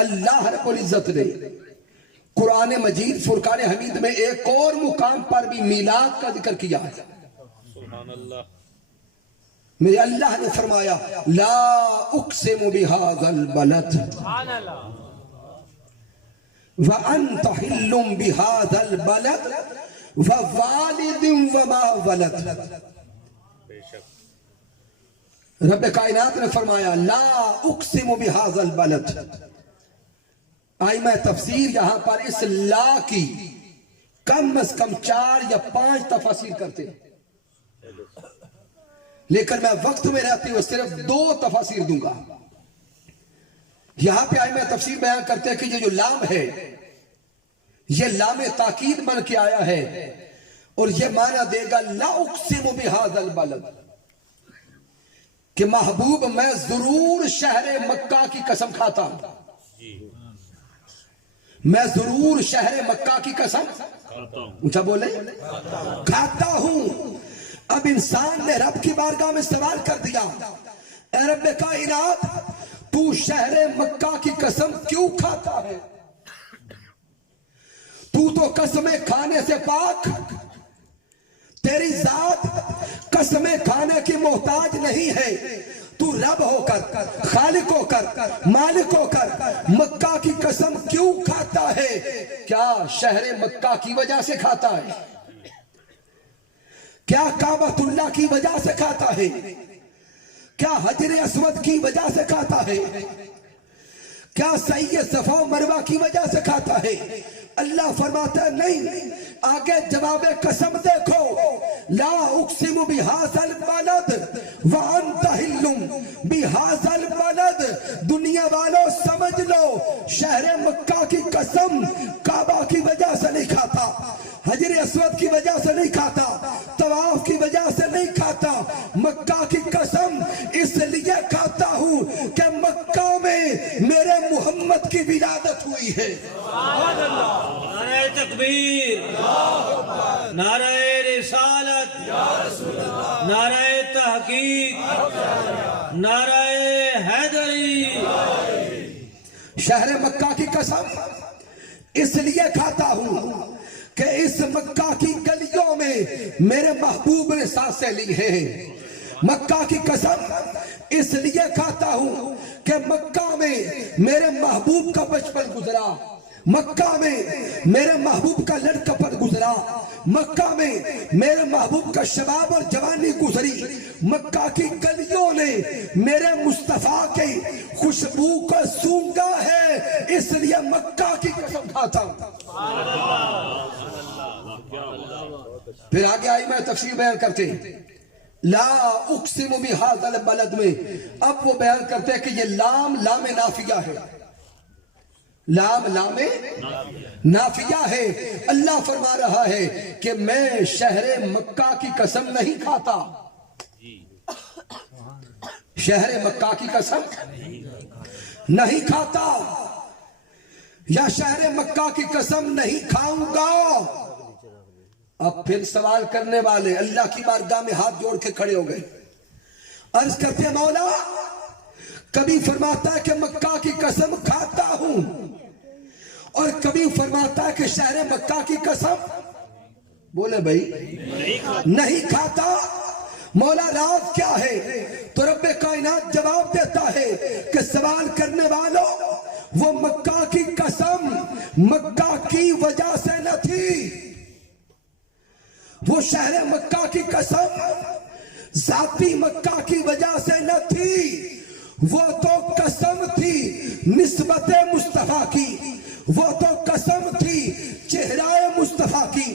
अल्लाह रब्बुल इज्जत ने कुरान मजीद फुरकान हमीद में एक और मुकाम पर भी मीलाद का जिक्र किया है। सुभान अल्लाह। मेरे अल्लाह ने फरमाया ला उक़सिमु बिहाज़ल बलद व अंत हिल्लुम बिहाज़ल बलद व वालिदिन व मा वलद। रब कायनात ने फरमाया ला उक़सिमु बिहाज़ल बलद। आई मैं तफसीर यहां पर इस ला की कम से कम 4 या 5 तफसीर करते हैं, लेकिन मैं वक्त में रहती हुए सिर्फ 2 तफसीर दूंगा। यहां पे आई मैं तफसीर बयान करते हैं कि ये जो लाम है ये लाम ताकीद बन के आया है और ये माना देगा ला उक़सिमु बिहाज़ल बलद कि महबूब मैं जरूर शहर मक्का की कसम खाता हूं, मैं जरूर शहर मक्का की कसम ऊंचा बोले खाता हूं। अब इंसान ने रब की बारगाह में सवाल कर दिया, ऐ रब कायनात तू शहर मक्का की कसम क्यों खाता है? तू तो कसमें खाने से पाक, तेरी जात कसमें खाने की मोहताज नहीं है। तू रब होकर, खालिक होकर, मालिक होकर मक्का की कसम क्यों खाता है? क्या शहर मक्का की वजह से खाता है? क्या काबतुल्लाह की वजह से खाता है? क्या हजर अस्वद की वजह से खाता है? क्या सही सफा मरवा की वजह से खाता है? अल्लाह फरमाता है नहीं। आगे जवाब कसम देखो, ला उक़सिमु बिहाज़ल बलद व अंत हिल्लुम बिहाज़ल बलद। दुनिया वालों समझ लो, शहर मक्का की कसम काबा की वजह से नहीं खाता, हजर अस्वद की वजह से नहीं खाता, तवाफ की वजह से नहीं खाता। मक्का की कसम इसलिए खाता हूं कि मक्का में मेरे मोहम्मद की विलादत हुई है। नारे तकबीर, नारे रिसालत, नारे तहकीक, नारे हैदरी। शहर मक्का की कसम इसलिए खाता हूं कि इस मक्का की गलियों में मेरे महबूब ने सांसें ली हैं। मक्का की कसम इसलिए खाता हूं कि मक्का में मेरे महबूब का बचपन गुजरा, मक्का में मेरे महबूब का लड़कपन गुजरा, मक्का में मेरे महबूब का शबाब और जवानी गुजरी। मक्का की गलियों ने मेरे मुस्तफा की खुशबू को सूंघा है, इसलिए मक्का की कसम खाता हूं। फिर आगे आई मैं तफसीर बयान करते ला उक़सिमु बिहाज़ल बलद में अब वो बयान करते हैं कि ये लाम लामे नाफिया है, लाम लामे नाफिया है। अल्लाह फरमा रहा है कि मैं शहर मक्का की कसम नहीं खाता, शहर मक्का की कसम नहीं खाता या शहर मक्का की कसम नहीं खाऊंगा। अब फिर सवाल करने वाले अल्लाह की बारगाह में हाथ जोड़ के खड़े हो गए, अर्ज करते हैं मौला कभी फरमाता है कि मक्का की कसम खाता हूं और कभी फरमाता है कि शहर मक्का की कसम बोले भाई नहीं खाता। मौला राज क्या है? तो रब्बे कायनात जवाब देता है कि सवाल करने वालों वो मक्का की कसम मक्का की वजह से न थी, वो शहर मक्का की कसम जाती मक्का की वजह से न थी, वो तो कसम थी निस्बत मुस्तफा की, वो तो कसम थी चेहराए मुस्तफा की,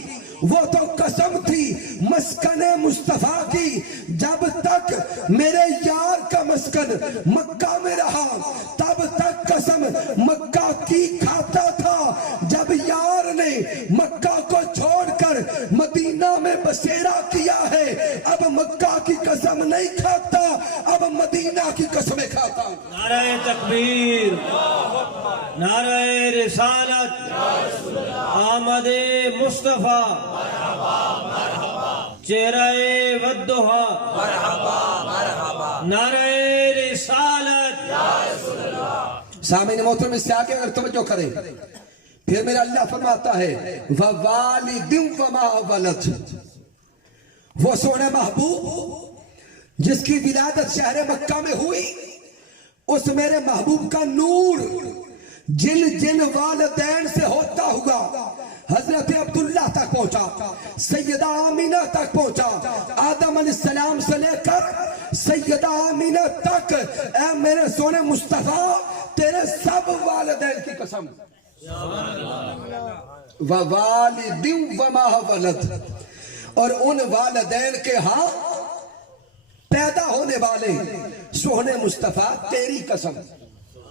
वो तो कसम थी मस्कने मुस्तफा की। जब तक मेरे यार का मस्कन मक्का में रहा तब तक कसम मक्का की खाता था। जब यार ने मक्का को छोड़कर मदीना में बसेरा किया है, अब मक्का की कसम नहीं खाता, अब मदीना की कसमें खाता। नारे तकबीर, नारे रिसालत, आमदे मुस्तफा, चेहरे वद्दुहा, नारे रिसालत, सामने मोहतरम इससे आगे अगर तवज्जो करें, फिर मेरा अल्लाह फरमाता है ववालिदिन वमा वलद, वो सोने महबूब जिसकी विलादत शहर मक्का में हुई, उस मेरे महबूब का नूर जिन जिन वालिदैन से होता हुआ हजरत अब्दुल्ला तक पहुंचा, सैयदा आमीना तक पहुंचा, आदम अलैहिस्सलाम से लेकर सैयदा आमीना तक, ऐ मेरे सोने मुस्तफा तेरे सब वालिदैन की कसम, ववालिदिन वमा वलद, और उन वालिदैन के हां पैदा होने वाले सोहने मुस्तफा तेरी कसम।